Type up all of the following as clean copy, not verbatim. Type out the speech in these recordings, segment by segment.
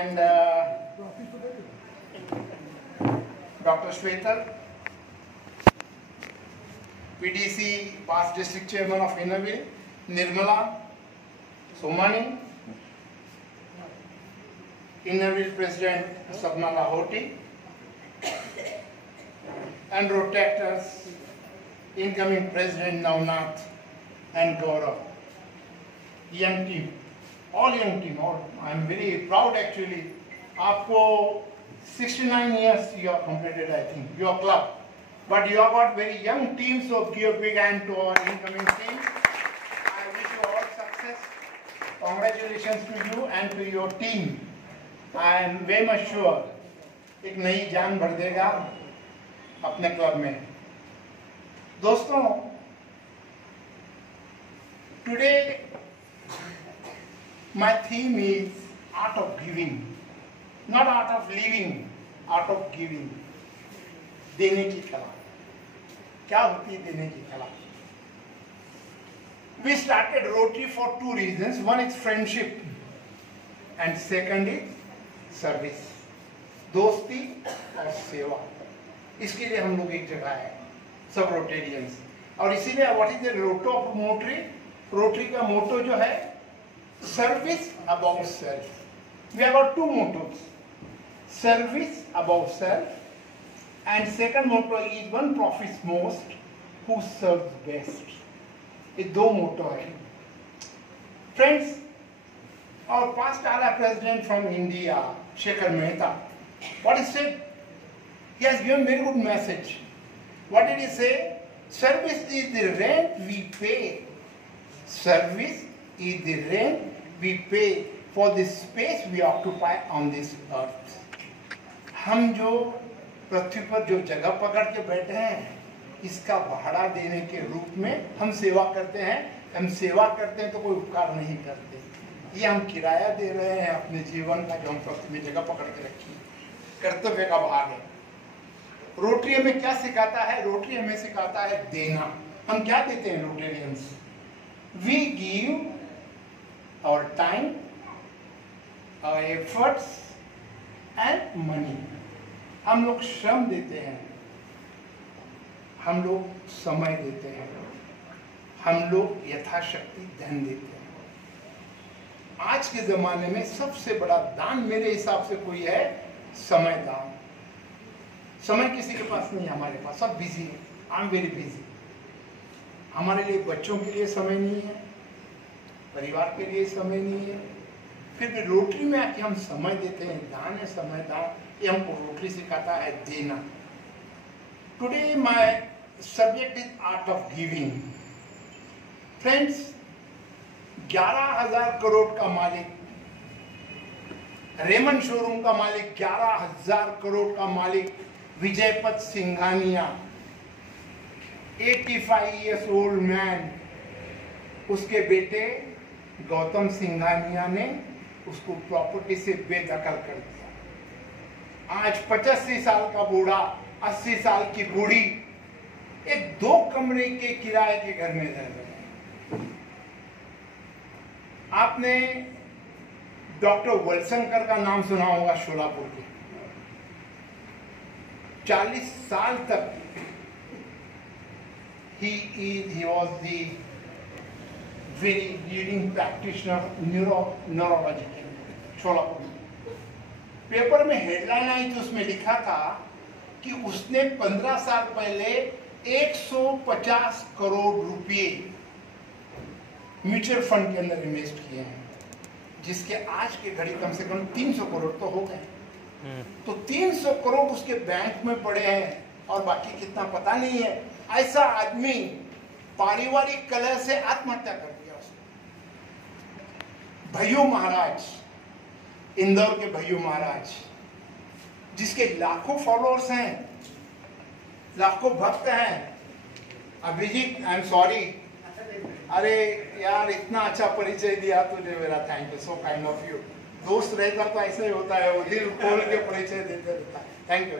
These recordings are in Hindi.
and Dr. Shwetal, PDC, past district chairman of Innerville, Nirmala, Somani, Innerville president Sabna Lahoti, and Rotactors, incoming president Navnath and Gaurav. Young team, all young team, all. I am very proud actually. आपको 69 years you have completed, I think, your club. But you have got very young team, so give a big hand to our incoming team. I wish you all success. Congratulations to you and to your team. I am very much sure एक नई जान भर देगा अपने क्लब में. दोस्तों, today my theme is art of giving, not art of living, art of giving. देने की कला. क्या होती है देने की कला? We started Rotary for two reasons. One is friendship and second is service. दोस्ती और सेवा. इसके लिए हम लोग एक जगह है, सब रोटेरियंस. और इसीलिए what is the motto of Rotary? Rotary का मोटो जो है service about self. We have got two mottos, service about self and second motto is one profits most who serves best. ये दो मोटो है. Friends, our past ALA president from India, Shekhar Mehta, what he said, he has given very good message. What did he say? Service is the rent we pay. Service is the rent we pay for the space we occupy on this earth. हम जो पृथ्वी पर जो जगह पकड़ के बैठे हैं, इसका भाड़ा देने के रूप में हम सेवा करते हैं. हम सेवा करते हैं तो कोई उपकार नहीं करते. ये हम किराया दे रहे हैं अपने जीवन का, जो हम पृथ्वी में जगह पकड़ के रखी. कर्तव्य का भाग है. रोटरी हमें क्या सिखाता है? रोटरी हमें सिखाता है देना. हम क्या देते हैं Rotarians? We give our time, our efforts and money. हम लोग श्रम देते हैं, हम लोग समय देते हैं, हम लोग यथाशक्ति धन देते हैं. आज के जमाने में सबसे बड़ा दान मेरे हिसाब से कोई है, समय दान. समय किसी के पास नहीं है, हमारे पास सब बिजी है. I am very busy. हमारे लिए बच्चों के लिए समय नहीं है, परिवार के लिए समय नहीं है. फिर भी रोटरी में आके हम समय देते हैं. दान है, समय दान. ये हमको रोटरी सिखाता है देना. Today my subject is art of giving. Friends, 11,000 crore का मालिक, रेमंड शोरूम का मालिक, 11,000 करोड़ का मालिक Vijaypat Singhania, 85 years old man, उसके बेटे गौतम सिंघानिया ने उसको प्रॉपर्टी से बेदखल कर दिया. आज 85 साल का बूढ़ा, 80 साल की बूढ़ी एक 2 कमरे के किराए के घर में रह रहे हैं. आपने डॉक्टर वलशंकर का नाम सुना होगा, शोलापुर के. 40 साल तक he was the very leading practitioner neurology के शोलापुर. पेपर में हेडलाइन आई थी, उसमें लिखा था कि उसने 15 साल पहले 150 करोड़ रुपए म्यूचुअल फंड के अंदर इन्वेस्ट किए हैं, जिसके आज के घड़ी कम से कम 300 करोड़ तो हो गए. तो 300 करोड़ उसके बैंक में पड़े हैं और बाकी कितना पता नहीं है. ऐसा आदमी पारिवारिक कलह से आत्महत्या कर दिया उसने. भैयू महाराज, इंदौर के भैयू महाराज, जिसके लाखों फॉलोअर्स हैं, लाखों भक्त हैं. Abhijeet, I am sorry. अरे यार, इतना अच्छा परिचय दिया तुझे मेरा. Thank you, so kind of you. दोस्त रहता तो ऐसा ही होता है, वो दिल खोल के परिचय देते रहता है. Thank you.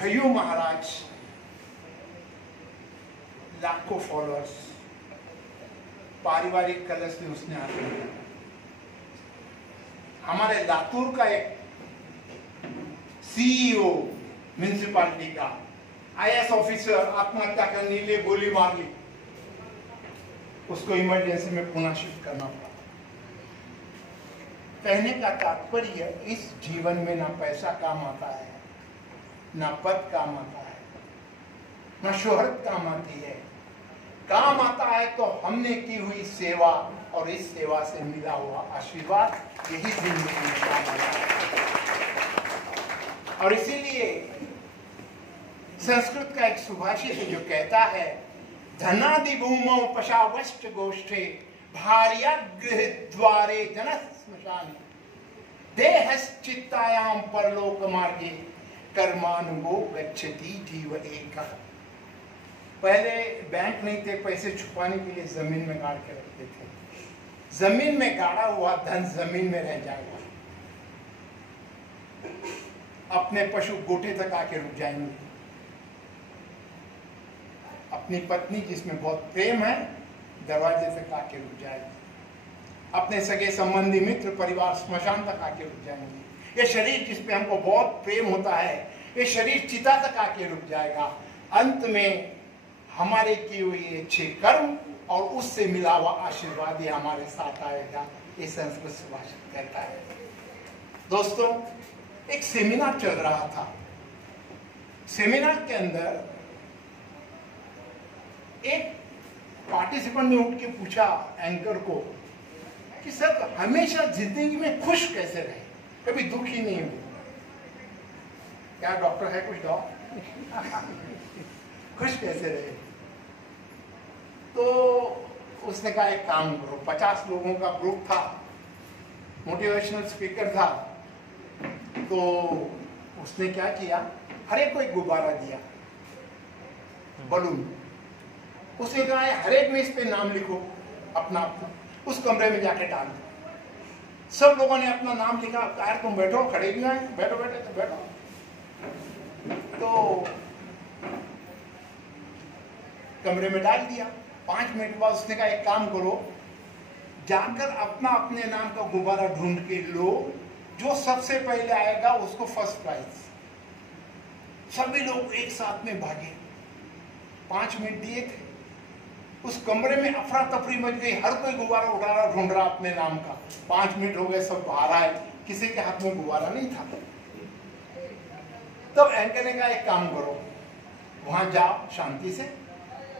भैयू महाराज, लाखों फॉलोअर्स, पारिवारिक कलश में उसने आत्महत्या. हमारे लातूर का एक सीईओ म्युनिसिपालिटी का आईएएस ऑफिसर आत्महत्या करने के लिए गोली मार ली, उसको इमरजेंसी में पुनः शिफ्ट करना पड़ा। कहने का तात्पर्य इस जीवन में ना पैसा काम आता है, ना पद काम आता है, ना शोहरत काम आती है। काम आता है तो हमने की हुई सेवा और इस सेवा से मिला हुआ आशीर्वाद, यही जिंदगी में काम आता है। और इसीलिए संस्कृत का एक सुभाषित है जो कहता है, धनादि भूमौ पशावष्ट गोष्ठे भार्या गृहद्वारे जन स्मशान देहश्चित्तायाम परलोक मार्गे कर्मानुगो गच्छति जीव एकः। पहले बैंक नहीं थे, पैसे छुपाने के लिए जमीन में गाड़ के रखते थे। जमीन में गाड़ा हुआ धन जमीन में रह जाएगा, अपने पशु गोटे तक आके रुक जाएंगे। अपनी पत्नी जिसमें बहुत प्रेम है दरवाजे तक आके रुक जाएगी, अपने सगे संबंधी मित्र परिवार स्मशान तक आके रुक जाएंगे। ये शरीर जिस पे हमको बहुत प्रेम होता है, ये शरीर चिता तक आके रुक जाएगा। अंत में हमारे किए हुए अच्छे कर्म और उससे मिला हुआ आशीर्वाद ही हमारे साथ आएगा, ये संस्कृत सुभाषित कहता है। दोस्तों, एक सेमिनार चल रहा था। सेमिनार के अंदर एक पार्टिसिपेंट ने उठ के पूछा एंकर को कि सर हमेशा जिंदगी में खुश कैसे रहे, कभी दुखी नहीं हो। क्या डॉक्टर है कुछ डॉक्टर खुश कैसे रहे? तो उसने कहा एक काम करो, 50 लोगों का ग्रुप था, मोटिवेशनल स्पीकर था, तो उसने क्या किया, हर एक को एक गुब्बारा दिया, बलून। उसने कहा हर एक में इस पे नाम लिखो अपना, उस कमरे में जाके डाल दो। सब लोगों ने अपना नाम लिखा। यार तुम बैठो, खड़े भी हैं, बैठो बैठो तो बैठो। तो कमरे में डाल दिया। 5 मिनट बाद उसने कहा एक काम करो, जाकर अपना अपने नाम का गुब्बारा ढूंढ के लो, जो सबसे पहले आएगा उसको फर्स्ट प्राइज। सभी लोग एक साथ में भागे। 5 मिनट दिए थे, उस कमरे में अफरा तफरी मच गई। हर कोई गुब्बारा उठा रहा, ढूंढ रहा अपने नाम का। 5 मिनट हो गए, सब बाहर आए, किसी के हाथ में गुब्बारा नहीं था। तब एंकर ने कहा एक काम करो, वहां जाओ शांति से,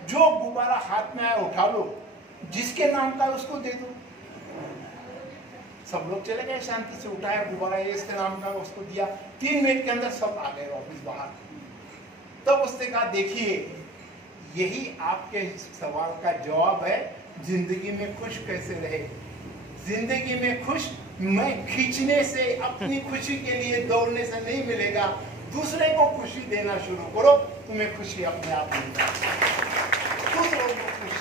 जो गुब्बारा हाथ में आया उठा लो, जिसके नाम का उसको दे दो। सब लोग चले गए, शांति से उठाया गुब्बारा, इसके नाम का उसको दिया। 3 मिनट के अंदर सब आ गए वापिस बाहर। तब उसने कहा देखिए, यही आपके सवाल का जवाब है, जिंदगी में खुश कैसे रहे। जिंदगी में खुश मैं खींचने से, अपनी खुशी के लिए दौड़ने से नहीं मिलेगा। दूसरे को खुशी देना शुरू करो, तुम्हें खुशी अपने आप मिलेगी। दूसरों को खुशी,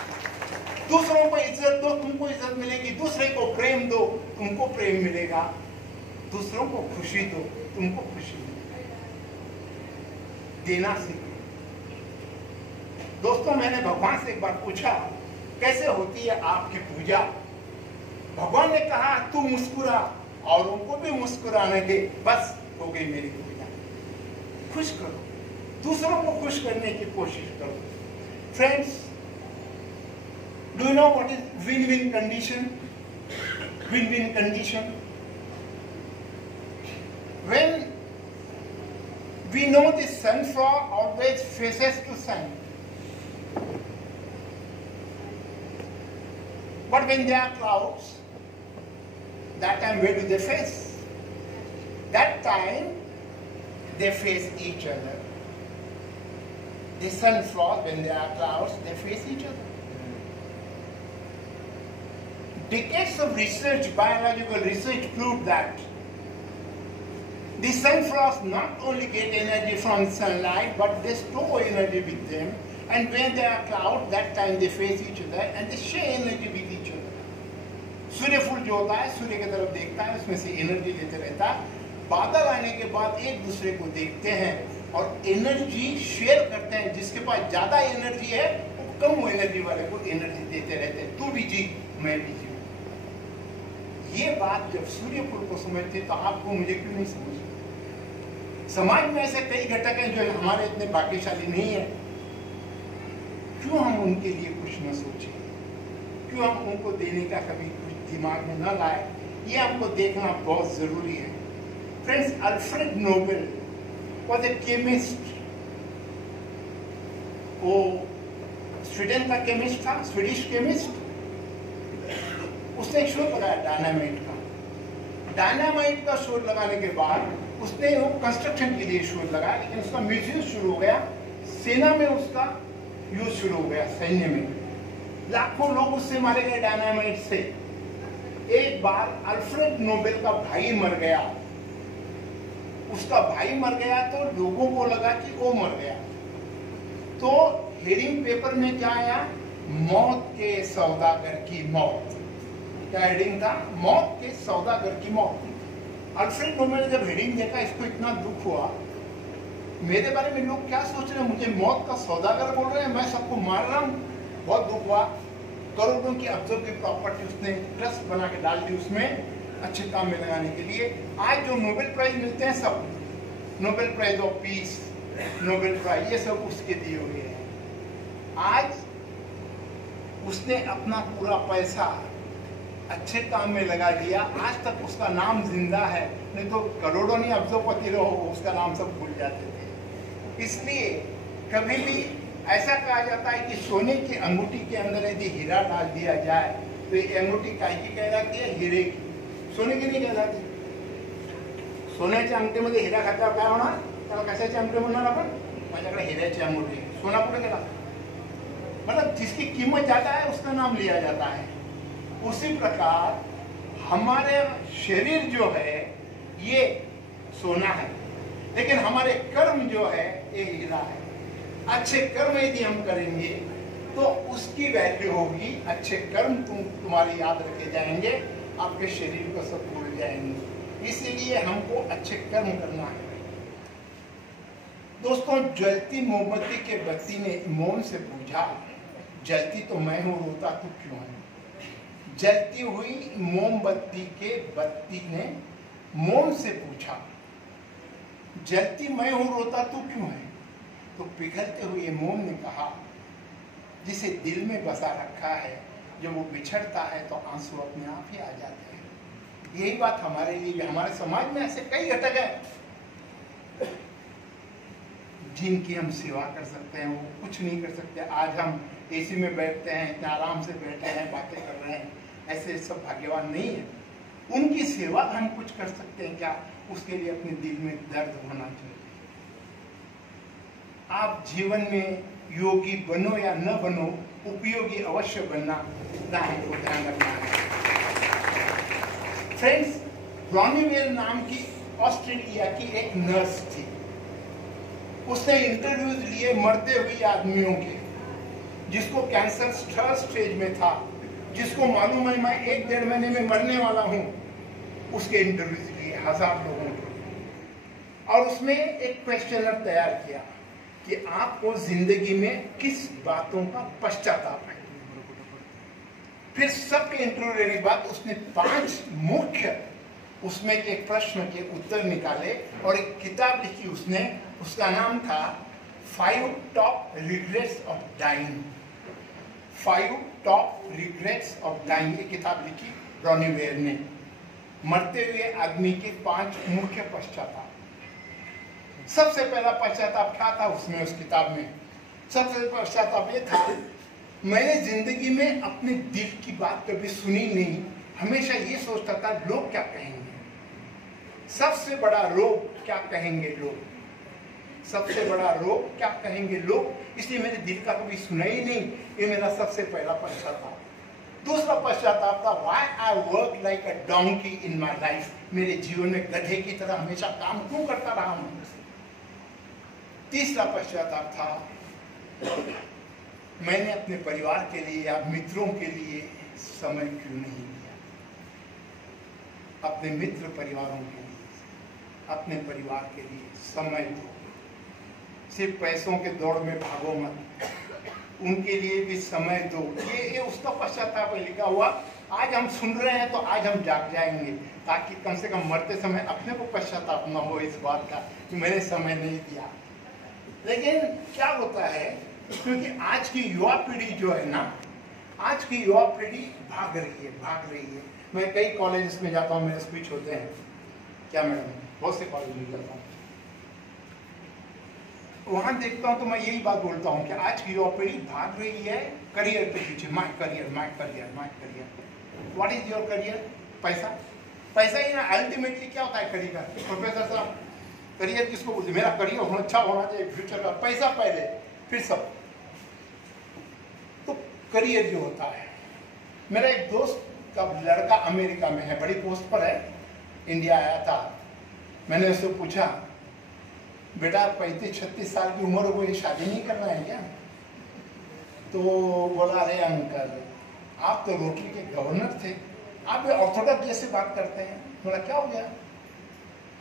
दूसरों को इज्जत दो, तुमको इज्जत मिलेगी। दूसरे को प्रेम दो, तुमको प्रेम मिलेगा। दूसरों को खुशी दो, तुमको खुशी मिलेगी। देना सीखो। दोस्तों, मैंने भगवान से एक बार पूछा कैसे होती है आपकी पूजा। भगवान ने कहा तू मुस्कुरा और उनको भी मुस्कुराने दे, बस हो गई मेरी पूजा। खुश करो, दूसरों को खुश करने की कोशिश करो। Friends, do you know what is win-win condition? Win-win condition, when we know the sunflower always faces to sun, but when there are clouds, that time where do they face? That time they face each other. The sunflower, when there are clouds, they face each other. Decades of research, biological research, proved that the sunflowers not only get energy from sunlight, but they store energy with them. And when there are clouds, that time they face each other and they share energy with each other. सूर्य फूल जो होता है, सूर्य की तरफ देखता है, उसमें से एनर्जी लेते रहता है। बादल आने के बाद एक दूसरे को देखते हैं और एनर्जी शेयर करते हैं। जिसके पास ज्यादा एनर्जी है वो कम एनर्जी वाले को एनर्जी देते रहते हैं। तू भी जी, मैं भी जी। ये बात जब सूर्यकुल को समझते तो आपको मुझे क्यों नहीं समझ? समाज में ऐसे कई घटक हैं जो हमारे इतने भाग्यशाली नहीं है, क्यों हम उनके लिए कुछ न सोचें? क्यों हम उनको देने का कभी कुछ दिमाग में न लाए? ये हमको देखना बहुत जरूरी है। Friends, Alfred Nobel was a chemist. वो स्वीडन का केमिस्ट था, स्वीडिश केमिस्ट। उसने एक शोध लगाया डायनामाइट का। डायनामाइट का शोध लगाने के बाद उसने वो कंस्ट्रक्शन के लिए शोध लगाया, लेकिन उसका मिसयूज शुरू हो गया। सेना में उसका यूज शुरू हो गया, सैन्य में लाखों लोग उससे मारे गए डायनामाइट से। एक बार अल्फ्रेड नोबेल का भाई मर गया। उसका भाई मर गया तो लोगों को लगा कि वो मर गया, तो हेडिंग पेपर में क्या आया? मौत के सौदागर की मौत। क्या हेडिंग था? मौत के सौदागर की मौत। अल्फ्रेड नोबेल ने जब हेडिंग देखा, इसको इतना दुख हुआ, मेरे बारे में लोग क्या सोच रहे हैं, मुझे मौत का सौदागर बोल रहे हैं, मैं सबको मार रहा हूँ। बहुत दुख हुआ। करोड़ों की अब्जों की प्रॉपर्टी उसने ट्रस्ट बना के डाल दी उसमें अच्छे काम में लगाने के लिए। आज जो नोबेल प्राइज मिलते हैं सब, Nobel prize of peace, Nobel prize, ये सब उसके दिए हुए हैं। आज उसने अपना पूरा पैसा अच्छे काम में लगा दिया। आज तक उसका नाम जिंदा है, नहीं तो करोड़ों नहीं अब्जोपति रहो, उसका नाम सब भूल जाते थे। इसलिए कभी भी ऐसा कहा जाता है कि सोने की अंगूठी के अंदर यदि हीरा डाल दिया जाए तो ये अंगूठी काय की कहलाती है? हीरे की, सोने की नहीं कहलाती। सोन्याच्या अंगठीमध्ये हिरा घातल्यावर काय होणार? त्याला कशाची अंगठी म्हणणार आपण? माझ्याकडे हिऱ्याची अंगूठी, सोना कुठे गेला? मतलब जिसकी कीमत ज्यादा है उसका नाम लिया जाता है। उसी प्रकार हमारे शरीर जो है ये सोना है, लेकिन हमारे कर्म जो है ये हीरा है। अच्छे कर्म यदि हम करेंगे तो उसकी वैल्यू होगी। अच्छे कर्म तुम्हारे याद रखे जाएंगे, आपके शरीर को सब भूल जाएंगे। इसीलिए हमको अच्छे कर्म करना है। दोस्तों, जलती मोमबत्ती के बत्ती ने मौन से पूछा, जलती तो मैं हूं, रोता तू क्यों है? जलती हुई मोमबत्ती के बत्ती ने मौन से पूछा, जलती मैं हूं, रोता तू क्यों है? तो पिघलते हुए मोम ने कहा, जिसे दिल में बसा रखा है, जब वो बिछड़ता है तो आंसू अपने आप ही आ जाते हैं। यही बात हमारे लिए भी, हमारे समाज में ऐसे कई घटक हैं जिनकी हम सेवा कर सकते हैं, वो कुछ नहीं कर सकते। आज हम एसी में बैठते हैं, इतने आराम से बैठे हैं, बातें कर रहे हैं, ऐसे सब भाग्यवान नहीं है। उनकी सेवा हम कुछ कर सकते हैं क्या? उसके लिए अपने दिल में दर्द होना चाहिए। आप जीवन में योगी बनो या न बनो, उपयोगी अवश्य बनना, इतना हमको ध्यान रखना है। फ्रेंड्स, रॉनी वेल नाम की ऑस्ट्रेलिया की एक नर्स थी। उसने इंटरव्यूज लिए मरते हुए आदमियों के, जिसको कैंसर 3rd स्टेज में था, जिसको मालूम है मैं 1-1.5 महीने में मरने वाला हूं, उसके इंटरव्यूज लिए 1000 लोगों के। और उसमें एक क्वेश्चनर तैयार किया कि आपको जिंदगी में किस बातों का पश्चाताप है। फिर सबके इंटरव्यू के बाद उसने 5 मुख्य उसमें के प्रश्न के उत्तर निकाले और एक किताब लिखी उसने। उसका नाम था 5 top regrets of dying. 5 top regrets of dying, ये किताब लिखी रॉनी वेल ने। मरते हुए आदमी के 5 मुख्य पश्चाताप। सबसे पहला पश्चाताप क्या था उसमें, उस किताब में? सबसे पश्चाताप ये था, मैंने जिंदगी में अपने दिल की बात कभी सुनी नहीं, हमेशा ये सोचता था लोग क्या कहेंगे। सबसे बड़ा रोग, क्या कहेंगे लोग, सबसे बड़ा रोग क्या कहेंगे लोग, इसलिए मेरे दिल का कभी सुना ही नहीं। ये मेरा सबसे पहला पश्चाताप। दूसरा पश्चाताप था, why I work like a donkey in my life. मेरे जीवन में गधे की तरह हमेशा काम क्यों करता रहा हूं। तीसरा पश्चाताप था, मैंने अपने परिवार के लिए या मित्रों के लिए समय क्यों नहीं दिया। अपने मित्र परिवारों के लिए, अपने परिवार के लिए समय दो। सिर्फ पैसों के दौड़ में भागो मत, उनके लिए भी समय दो। ये उसका पश्चाताप लिखा हुआ आज हम सुन रहे हैं तो आज हम जाग जाएंगे, ताकि कम से कम मरते समय अपने को पश्चाताप न हो इस बात का कि मैंने समय नहीं दिया। लेकिन क्या होता है, क्योंकि आज की युवा पीढ़ी जो है ना, आज की युवा पीढ़ी भाग रही है। मैं कई कॉलेजेस में जाता हूँ, मेरे स्पीच होते हैं, क्या मैडम, बहुत से कॉलेज में जाता हूँ, वहां देखता हूं तो मैं यही बात बोलता हूं कि आज की युवा पीढ़ी भाग रही है करियर के पीछे। My career. What is your career? पैसा ही ना। अल्टीमेटली क्या होता है करियर? प्रोफेसर साहब, करियर किसको बोलते? मेरा करियर होना अच्छा होना चाहिए, फ्यूचर का पैसा पहले, फिर सब। तो करियर जो होता है, मेरा एक दोस्त का लड़का अमेरिका में है, बड़ी पोस्ट पर है, इंडिया आया था। मैंने उससे पूछा, बेटा 35-36 साल की उम्र हो गई, शादी नहीं करना है क्या? तो बोला, अरे अंकल, आप तो रोटरी के गवर्नर थे, आप ऑर्थोडॉक्स जैसे बात करते हैं। बोला, क्या हो गया?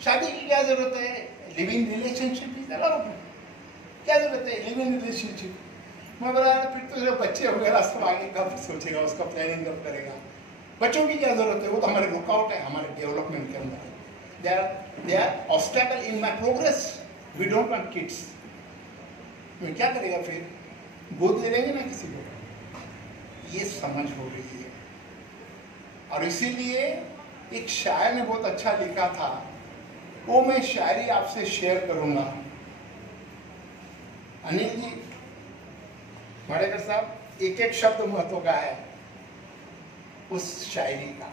शादी की क्या जरूरत है? Living relationship is allowed. क्या जरूरत है लिविंग रिलेशनशिप? मैं बोला, फिर तो जो बच्चे वगैरह सब आगे कब सोचेगा, उसका प्लानिंग कब करेगा? बच्चों की क्या जरूरत है? वो तो हमारे रुकावट है हमारे डेवलपमेंट के अंदर। They are obstacle in my progress. We don't want kids. मैं क्या करेगा फिर? गोद ले लेंगे ना किसी को। ये समझ हो रही है। और इसीलिए एक शायर ने बहुत अच्छा लिखा था, वो मैं शायरी आपसे शेयर करूंगा। अनिल जी, माड़ेकर साहब, एक एक शब्द महत्व का है उस शायरी का।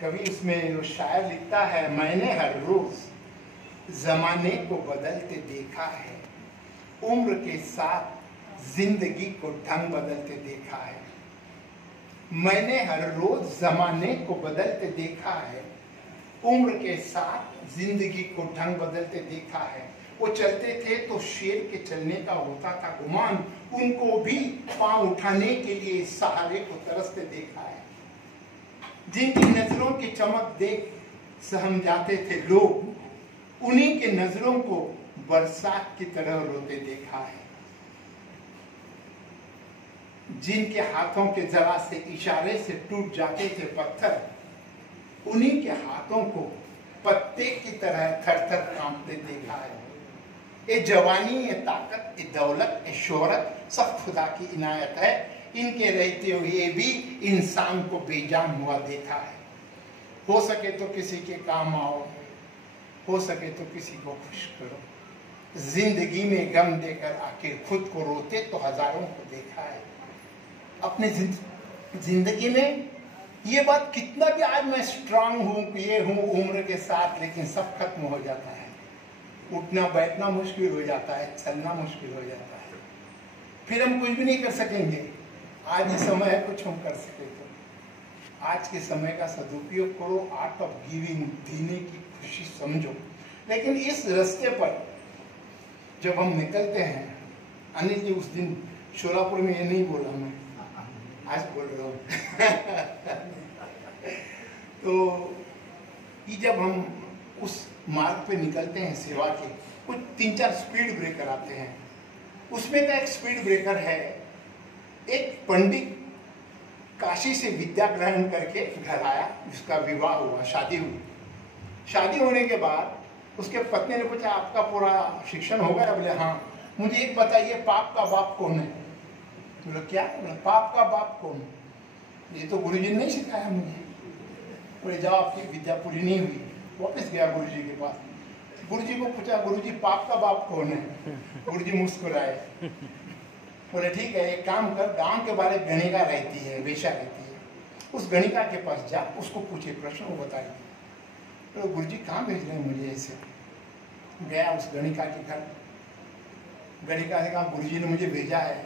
कभी इसमें वो शायर लिखता है, मैंने हर रोज जमाने को बदलते देखा है, उम्र के साथ जिंदगी को ढंग बदलते देखा है। मैंने हर रोज जमाने को बदलते देखा है, उम्र के साथ जिंदगी को ढंग बदलते देखा है। वो चलते थे तो शेर के चलने का होता था गुमान, उनको भी पांव उठाने के लिए सहारे को तरसते देखा है। जिनकी नजरों की चमक देख सहम जाते थे लोग, उन्हीं के नजरों को बरसात की तरह रोते देखा है। जिनके हाथों के जरा से इशारे से टूट जाते थे पत्थर, उन्हीं के हाथों को पत्ते की तरह थर-थर कांपते देखा है। ये जवानी, ये ताकत, ये दौलत, ये शोहरत सब खुदा की इनायत है। इनके रहते हुए भी इंसान को बेजान हुआ देखा है। हो सके तो किसी के काम आओ, हो सके तो किसी को खुश करो। जिंदगी में गम देकर आखिर खुद को रोते तो हजारों को देखा है। अपने जिंदगी में ये बात कितना भी आज मैं स्ट्रांग हूँ, ये हूँ उम्र के साथ, लेकिन सब खत्म हो जाता है। उठना बैठना मुश्किल हो जाता है, चलना मुश्किल हो जाता है, फिर हम कुछ भी नहीं कर सकेंगे। आज ही समय है कुछ हम कर सके तो। आज के समय का सदुपयोग करो, आर्ट ऑफ गिविंग, देने की खुशी समझो। लेकिन इस रास्ते पर जब हम निकलते हैं, अनिल जी उस दिन शोलापुर में ये नहीं बोला, मैं आज बोल रहा हूँ तो ये जब हम उस मार्ग पे निकलते हैं सेवा के, कुछ 3-4 स्पीड ब्रेकर आते हैं। उसमें का एक स्पीड ब्रेकर है, एक पंडित काशी से विद्या ग्रहण करके घर आया, जिसका विवाह हुआ, शादी हुई। शादी होने के बाद उसके पत्नी ने पूछा, आपका पूरा शिक्षण हो गया? बोले हाँ। मुझे एक बताइए, पाप का बाप कौन है? बोले क्या? बोले पाप का बाप कौन? ये तो गुरुजी ने नहीं सिखाया मुझे। बोले जाओ, आपकी विद्या पूरी नहीं हुई। वापस गया गुरुजी के पास, गुरुजी को पूछा, गुरुजी पाप का बाप कौन है? गुरुजी मुस्कुराए, बोले ठीक है, एक काम कर, गांव के बारे गणिका रहती है, वेश्या रहती है, उस गणिका के पास जा, उसको पूछे प्रश्न, वो बताइए। तो गुरुजी कहाँ भेज रहे हैं मुझे ऐसे? गया उस गणिका के घर, गणिका ने कहा गुरुजी ने मुझे भेजा है।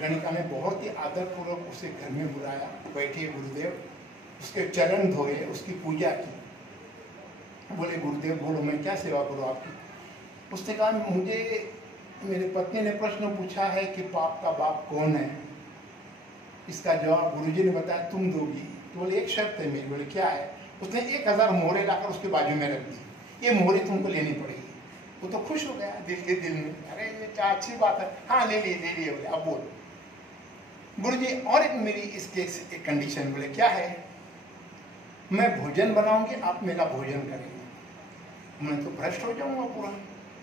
गणिका ने बहुत ही आदरपूर्वक उसे घर में बुलाया, बैठिए गुरुदेव, उसके चरण धोए, उसकी पूजा की। बोले गुरुदेव बोलो, मैं क्या सेवा करूँ आपकी? उसने कहा, मुझे मेरे पत्नी ने प्रश्न पूछा है कि पाप का बाप कौन है, इसका जवाब गुरुजी ने बताया तुम दोगी। तो बोले एक शर्त है मेरी। बोले क्या है? उसने 1000 मोहरे लाकर उसके बाजू में रख दी, ये मोहरे तुमको लेनी पड़ेगी। वो तो खुश हो गया दिल के दिल में, अरे ये क्या अच्छी बात है, हाँ ले लिए। बोले अब बोल। गुरुजी और एक मेरी इसके एक कंडीशन, बोले क्या है? मैं भोजन बनाऊंगी, आप मेरा भोजन करेंगे। मैं तो भ्रष्ट हो जाऊंगा पूरा।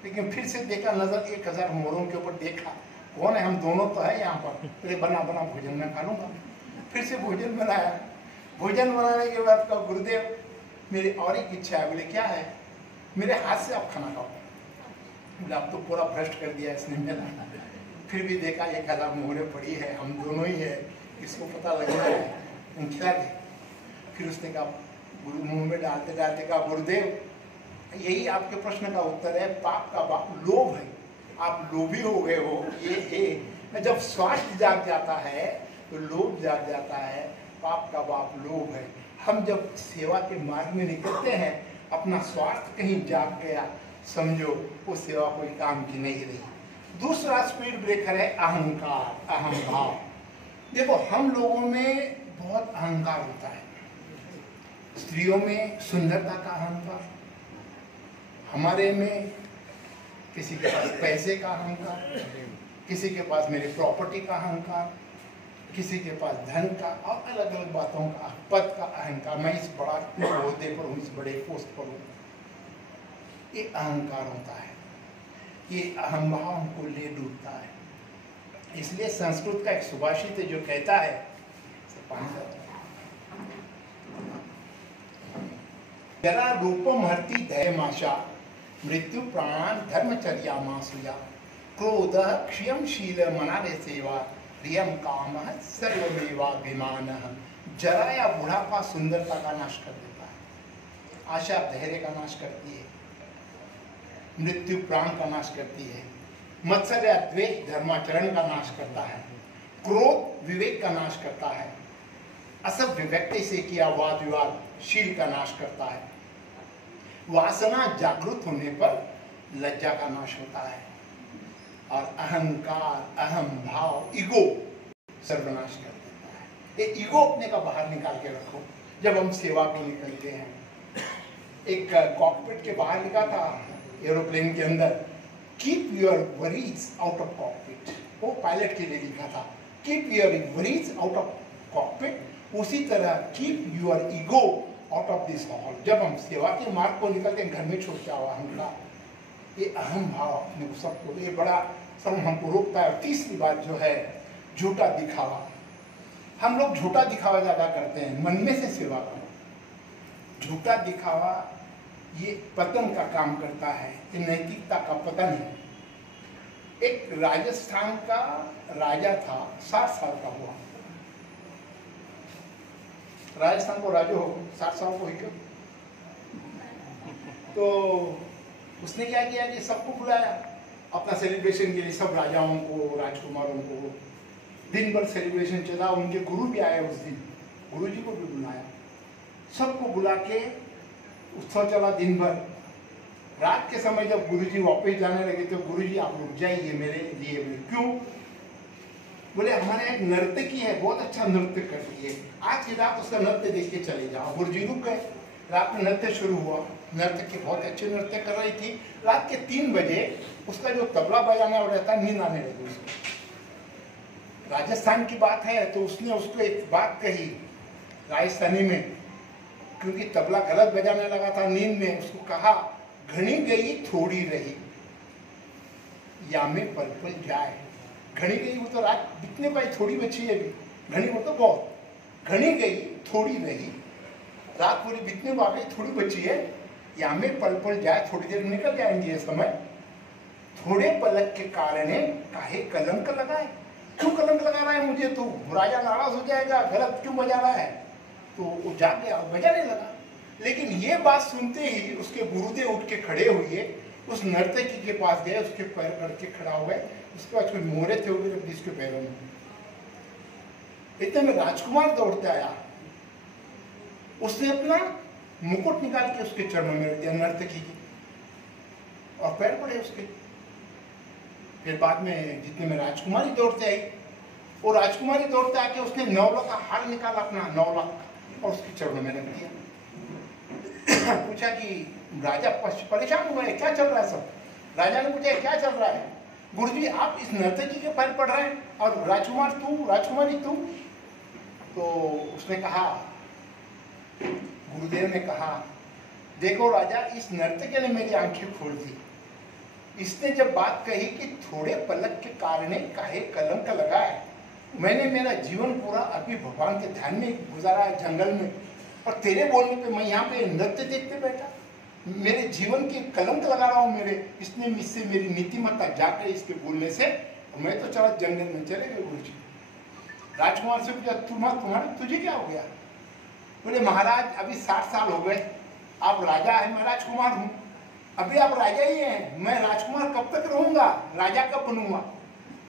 लेकिन फिर से देखा, नजर 1000 मोहरों के ऊपर देखा, कौन है? हम दोनों तो है यहाँ पर। अरे बना बना भोजन मैं खा लूंगा। फिर से भोजन बनाया। भोजन बनाने के बाद कहा, गुरुदेव मेरी और एक इच्छा है। बोले क्या है? मेरे हाथ से आप खाना खाओ। बोले आप तो पूरा भ्रष्ट कर दिया इसने मेरा। फिर भी देखा 1000 मोहरे पड़ी है, हम दोनों ही है, किसको पता लग रहा है, हम खिला दे। फिर उसने कहा, गुरु मुंह में डालते डालते कहा, गुरुदेव यही आपके प्रश्न का उत्तर है, पाप का बाप लोभ है, आप लोभी हो गए हो। ये है, जब स्वास्थ्य जाग जाता है तो लोभ जाग जाता है, पाप का बाप लोभ है। हम जब सेवा के मार्ग में निकलते हैं, अपना स्वार्थ कहीं जाग गया, समझो वो सेवा कोई काम की नहीं रही। दूसरा स्पीड ब्रेकर है अहंकार, अहंभाव। देखो हम लोगों में बहुत अहंकार होता है। स्त्रियों में सुंदरता का अहंकार, हमारे में किसी के पास पैसे का अहंकार, किसी के पास मेरे प्रॉपर्टी का अहंकार, किसी के पास धन का, और अलग अलग बातों का, पद का अहंकार। मैं इस बड़ा ओहदे पर हूँ, इस बड़े पोस्ट पर हूँ, ये अहंकार होता है। ये अहंभाव हमको ले डूबता है। इसलिए संस्कृत का एक सुभाषित जो कहता है, जरा रूपम हरति धैर्यमाशा मृत्यु प्राण धर्मचर्या मासुया क्रोध क्षयमशील मनारे सेवा प्रियम काम सर्वमेवाभिमान। जरा या बुढ़ापा सुंदरता का नाश कर देता है, आशा धैर्य का नाश करती है, मृत्यु प्राण का नाश करती है, मत्सर्य द्वेष धर्माचरण का नाश करता है, क्रोध विवेक का नाश करता है, असभ्य व्यक्ति से किया वाद विवाद शील का नाश करता है, वासना जागृत होने पर लज्जा का नाश होता है, और अहंकार अहम भाव ईगो सर्वनाश कर देता है। ये ईगो अपने का बाहर निकाल के रखो। जब हम सेवा को निकलते हैं, एक कॉकपिट के बाहर लिखा था एरोप्लेन के अंदर, keep your worries out of cockpit. वो पायलट के लिए लिखा था, keep your worries out of cockpit. उसी तरह keep your ego out of this hall. जब हम सेवा के मार्ग को निकलते हैं, घर में छोड़ के आओ अहंकार, ये अहम भाव अपने को सबको, ये बड़ा सब हमको रोकता है। और तीसरी बात जो है, झूठा दिखावा। हम लोग झूठा दिखावा ज्यादा करते हैं, मन में से सेवा करो। झूठा दिखावा ये पतन का काम करता है, ये नैतिकता का पतन है। एक राजस्थान का राजा था, 60 साल का हुआ। राजस्थान को राजा हो 60 साल को ही क्यों? तो उसने क्या किया कि सबको बुलाया अपना सेलिब्रेशन के लिए, सब राजाओं को, राजकुमारों को। दिन भर सेलिब्रेशन चला, उनके गुरु भी आए उस दिन, गुरु जी को भी बुलाया, सबको बुला के उत्सव चला दिन भर। रात के समय जब गुरुजी वापस जाने लगे तो गुरुजी आप रुक जाइए मेरे लिए। क्यों? बोले हमारे एक नर्तकी है, बहुत अच्छा नृत्य करती है, आज की रात उसका नृत्य देख के चले जाओ। गुरुजी रुक गए। रात में नृत्य शुरू हुआ, नर्तकी बहुत अच्छे नृत्य कर रही थी। रात के 3 बजे उसका जो तबला बजाना रहता, नींद आने लगी उसको। राजस्थान की बात है तो उसने उसको एक बात कही राजस्थानी में, क्योंकि तबला गलत बजाने लगा था नींद में। उसको कहा, घनी गई थोड़ी रही या में पल पल जाए। घनी गई वो तो रात बीतने पाई, थोड़ी बची है अभी, घनी वो तो बहुत। घनी गई थोड़ी रही, रात पूरी बीतने को आ गई, थोड़ी बची है, या में पल पल जाए, थोड़ी देर निकल जाएंगे ये समय। थोड़े पलक के कारण काहे कलंक लगाए। क्यों कलंक लगा रहा है मुझे? तो राजा नाराज हो जाएगा, गलत क्यों बजा रहा है? तो वो जाग गया, बजाने लगा। लेकिन ये बात सुनते ही उसके गुरुदेव उठ के खड़े हुए, उस नर्तकी के पास गए, उसके पैर करके खड़ा हुए। उसके बाद कोई मोहरे थे उनके जिसके पैरों में। इतने में राजकुमार दौड़ते आया, उसने अपना मुकुट निकाल के उसके चरणों में रख दिया नर्तकी की, और पैर पड़े उसके। फिर बाद में जितने में राजकुमारी दौड़ते आई, वो राजकुमारी दौड़ते आके उसने 9 लाख का हार निकाला, अपना 9 लाख, और उसके चरणों में रख दिया। पूछा कि राजा परेशान हुआ है, क्या चल रहा है सब? राजा ने पूछा क्या चल रहा है? गुरुजी आप इस नर्तकी के पैर पड़ रहे हैं और राजकुमार तू, राजकुमारी तू। तो उसने कहा, गुरुदेव ने कहा, देखो राजा, इस नर्तकी ने मेरी आंखें खोल दी। इसने जब बात कही कि थोड़े पलक के कारण काहे कलंक लगा है, मैंने मेरा जीवन पूरा अभी भगवान के ध्यान में गुजारा है जंगल में, और तेरे बोलने पे मैं यहाँ पे नृत्य देखते बैठा, मेरे जीवन की कलंक लगा रहा हूँ मेरे। इसने मुझसे मेरी नीतिमत्ता जाकर इसके बोलने से मैं तो चला जंगल में। चले गए गुरुजी। राजकुमार से पूछा, तुम्हारा तुझे क्या हो गया? बोले महाराज अभी 60 साल हो गए, आप राजा है, मैं राजकुमार हूँ। अभी आप राजा ही हैं, मैं राजकुमार कब तक रहूंगा, राजा कब बनूंगा?